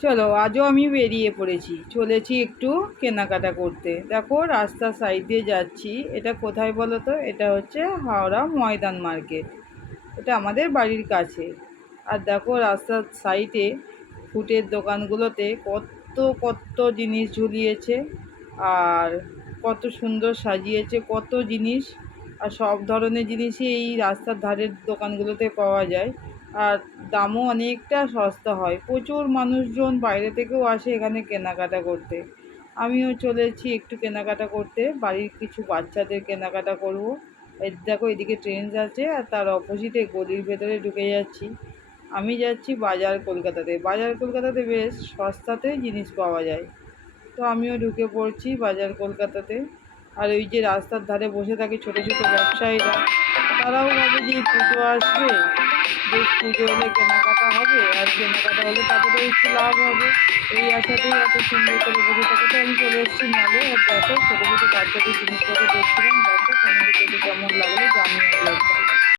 চলো, আজও আমি বেরিয়ে পড়েছি। চলেছি একটু কেনাকাটা করতে। দেখো, রাস্তার সাইড দিয়ে যাচ্ছি। এটা কোথায় বলো তো? এটা হচ্ছে হাওড়া ময়দান মার্কেট। এটা আমাদের বাড়ির কাছে। আর দেখো, রাস্তার সাইডে ফুটের দোকানগুলোতে কত কত জিনিস ঝুলিয়েছে। আর কত সুন্দর সাজিয়েছে, কত জিনিস। আর সব ধরনের জিনিসই এই রাস্তার ধারের দোকানগুলোতে পাওয়া যায়। আর দামও অনেকটা সস্তা হয়। প্রচুর মানুষজন বাইরে থেকেও আসে এখানে কেনাকাটা করতে। আমিও চলেছি একটু কেনাকাটা করতে। বাড়ির কিছু বাচ্চাদের কেনাকাটা করব। এই দেখো, এদিকে ট্রেন যাচ্ছে আর তার অপোজিটে গলির ভেতরে ঢুকে যাচ্ছি। আমি যাচ্ছি বাজার কলকাতাতে। বাজার কলকাতাতে বেশ সস্তাতে জিনিস পাওয়া যায়। তো আমিও ঢুকে পড়ছি বাজার কলকাতাতে। আর ওই যে রাস্তার ধারে বসে থাকে ছোটো ছোটো ব্যবসায়ীরা। তারাও ভাবে যে পুজো আসবে যে পুজো হলে কেনাকাটা হবে, আর কেনাকাটা হলে তাদেরও একটু লাভ হবে। এই আশাতেই এত সুন্দর করে বসে থাকে তো আমি চলে এসেছি মলে, আর দেখো, ছোটো ছোটো বাচ্চাদের জিনিসপত্র দেখছিলাম, দেখো, তোমাদের কেমন লাগল জানিয়ে